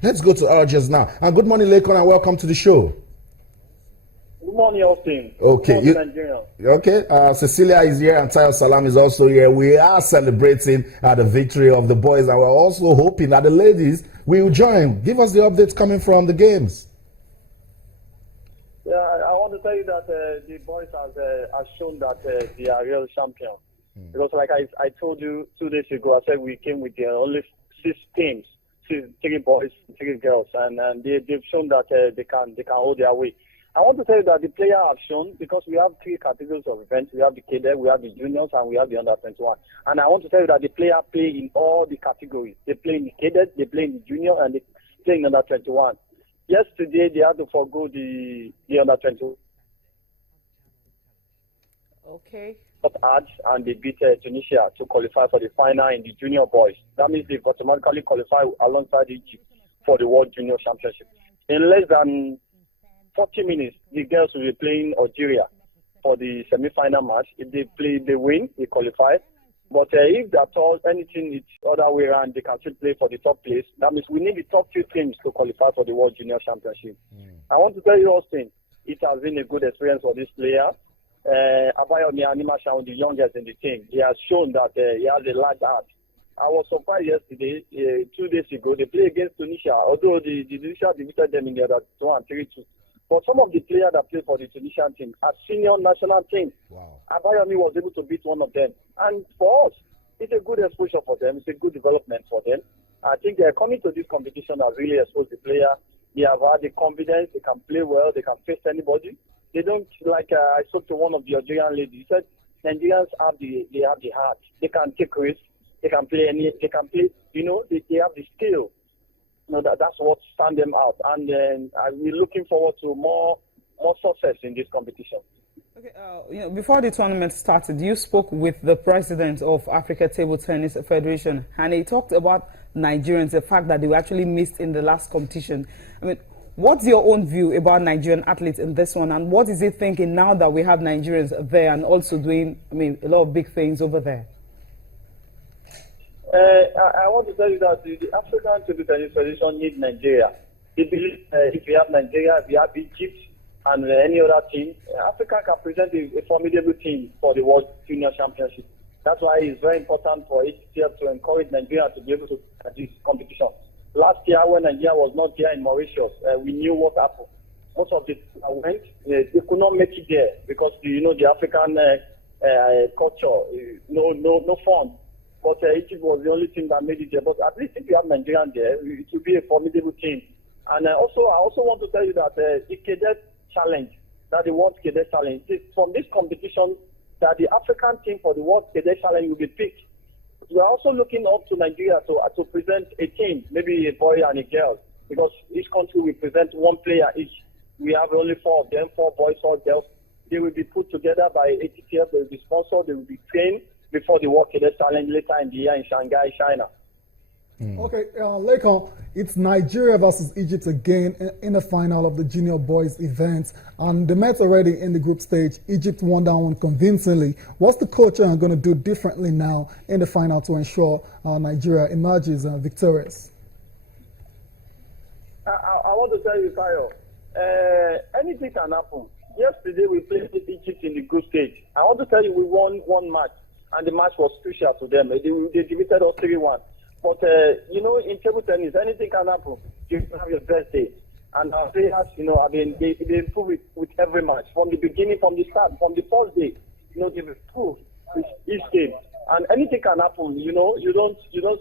Let's go to Algiers now. And good morning, Lekan, and welcome to the show. Good morning, Austin. Okay. Good morning, Nigeria. Okay. Cecilia is here and Tayo Salam is also here. We are celebrating the victory of the boys, and we're also hoping that the ladies will join. Give us the updates coming from the games. Yeah, I want to tell you that the boys has shown that they are real champions. Because like I told you 2 days ago, I said we came with only 6 teams, 3 boys, 3 girls, and they've shown that they can hold their way. I want to tell you that the players have shown, because we have 3 categories of events. We have the Cadet, we have the juniors, and we have the under-21. And I want to tell you that the players play in all the categories. They play in the Cadet, they play in the junior, and they play in under-21. Yesterday, they had to forgo the under-21. Okay. Hard, and they beat Tunisia to qualify for the final in the junior boys. That means they've automatically qualified alongside Egypt for the World Junior Championship. In less than 40 minutes, the girls will be playing Algeria for the semi-final match. If they win, they qualify. But if at all anything is other way around, they can still play for the top place. That means we need the top 2 teams to qualify for the World Junior Championship. I want to tell you, Austin, it has been a good experience for this player. Abayomi Animashaun, the youngest in the team, he has shown that he has a large heart. I was surprised yesterday, 2 days ago, they played against Tunisia, although the Tunisia defeated them in the other 2-3-2. But some of the players that play for the Tunisian team are senior national team. Wow. Abayomi was able to beat one of them. And for us, it's a good exposure for them. It's a good development for them. I think they're coming to this competition has really exposed the player. They have had the confidence. They can play well. They can face anybody. They don't, like I spoke to one of the Algerian ladies. He said Nigerians have the heart. They can take risks. They can play they have the skill. That's what stand them out. And we're looking forward to more success in this competition. Okay, before the tournament started, you spoke with the president of Africa Table Tennis Federation, and he talked about Nigerians, the fact that they were actually missed in the last competition. I mean, what's your own view about Nigerian athletes in this one, and what is he thinking now that we have Nigerians there and also doing, a lot of big things over there? I want to tell you that the African Table Tennis Federation needs Nigeria. They believe if we have Nigeria, if we have Egypt, and any other team, Africa can present a formidable team for the World Junior Championship. That's why it's very important for ITTF to encourage Nigeria to be able to at this competition. Last year, when Nigeria was not there in Mauritius, we knew what happened. Most of the went, they could not make it there because the African culture, no fun. But Egypt was the only team that made it there. But at least if you have Nigeria there, it will be a formidable team. And I also want to tell you that the Cadet Challenge, that the World Cadet Challenge, from this competition, that the African team for the World Cadet Challenge will be picked. We are also looking up to Nigeria to present a team, maybe a boy and a girl, because each country will present one player each. We have only 4 of them, 4 boys, 4 girls. They will be put together by ITTF, they will be sponsored, they will be trained before the World Cadet Challenge later in the year in Shanghai, China. Okay, Lekan, it's Nigeria versus Egypt again in the final of the junior boys event. And they met already in the group stage. Egypt won that one convincingly. What's the coach going to do differently now in the final to ensure Nigeria emerges victorious? I want to tell you, Tayo, anything can happen. Yesterday we played Egypt in the group stage. I want to tell you we won one match, and the match was crucial to them. They defeated us 3-1. But, in table tennis, anything can happen. You can have your best day. And our players, they improve with every match. From the beginning, from the start, from the first day, they've improved with each game. And anything can happen, you don't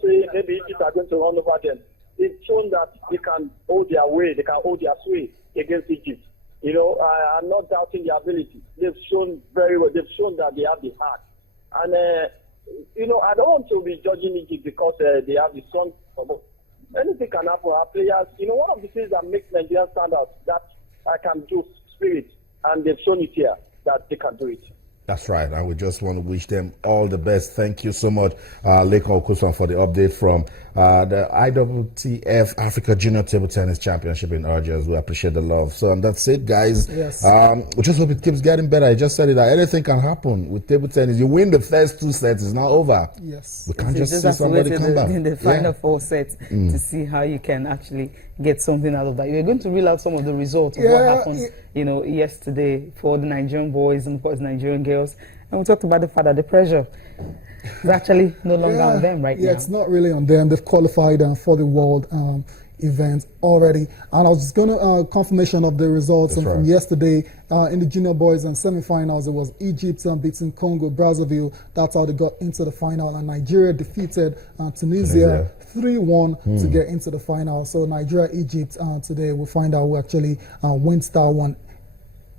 say maybe Egypt are going to run over them. They've shown that they can hold their way, they can hold their sway against Egypt. I'm not doubting their ability. They've shown very well. They've shown that they have the heart. And, I don't want to be judging Egypt because they have the strong. Anything can happen. Our players, one of the things that makes Nigeria stand out, that I can do spirit, and they've shown it here that they can do it. That's right, and we just want to wish them all the best. Thank you so much, Lekan Okusan, for the update from the ITTF Africa Junior Table Tennis Championship in Algiers. We appreciate the love. So, and that's it, guys. Yes. We just hope it keeps getting better. I just said it, that anything can happen with table tennis. You win the first 2 sets, it's not over. Yes. We can't You just see have to somebody wait come back. in the final 4 sets to see how you can actually get something out of that. We're going to reel out some of the results of what happened, yesterday for the Nigerian boys and of course Nigerian girls. And we talked about the fact that the pressure is actually no longer on them right now. Yeah, it's not really on them. They've qualified for the world event already. And I was just going to confirmation of the results from yesterday in the junior boys and semi-finals. It was Egypt beating Congo Brazzaville. That's how they got into the final. And Nigeria defeated Tunisia 3-1 to get into the final. So Nigeria, Egypt today. We'll find out who actually wins that one.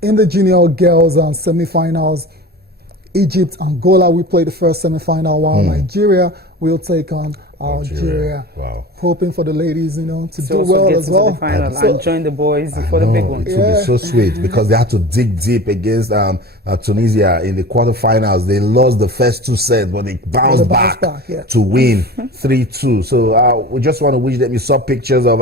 In the junior girls and semi-finals, Egypt, Angola, we played the first semi-final, while Nigeria will take on Algeria. Wow. Hoping for the ladies, to do well get as well. To the final and join the boys for the big one. It would be so sweet because they had to dig deep against Tunisia in the quarterfinals. They lost the first 2 sets, but they bounced back to win 3-2. So we just want to wish them. You saw pictures of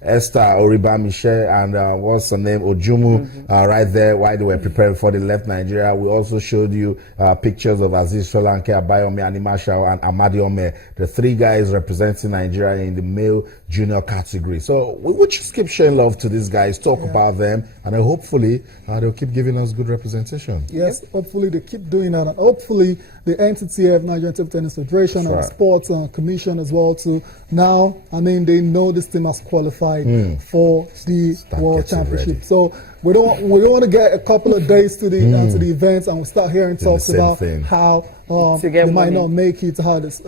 Esther Oriba Michelle and what's her name, Ojumu, right there while they were preparing for the left Nigeria. We also showed you pictures of Aziz Solanke, Abayomi, Animashao, and Amadi Ome, the 3 guys representing Nigeria in the male junior category. So we would just keep showing love to these guys, talk about them, and then hopefully they'll keep giving us good representation. Yes, hopefully they keep doing that, and hopefully the ITTF, Nigerian Table Tennis Federation, and the Sports Commission as well too. Now, they know this team has qualified for the World Championship. Ready. So we don't want to get a couple of days to the events and we start hearing talks about how they might not make it. How this,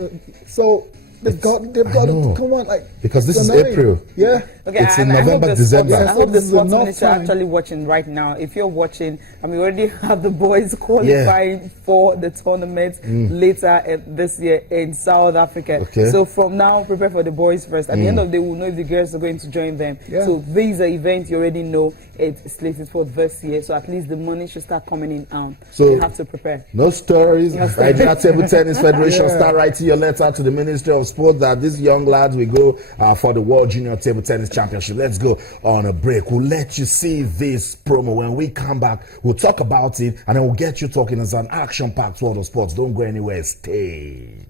so they've got to come on, because this is April. Yeah. Okay, it's in November, December. I hope the sports minister are actually watching right now. If you're watching, we already have the boys qualifying for the tournament later this year in South Africa. Okay. So from now, prepare for the boys first. At the end of the day, we'll know if the girls are going to join them. Yeah. So these are events you already know it's slated for this year. So at least the money should start coming in now. So you have to prepare. No stories. Nigeria Table Tennis Federation start writing your letter to the Ministry of Sport that these young lads will go for the World Junior Table Tennis Championship. Let's go on a break. We'll let you see this promo. When we come back, we'll talk about it and then we'll get you talking as an action-packed world of sports. Don't go anywhere. Stay.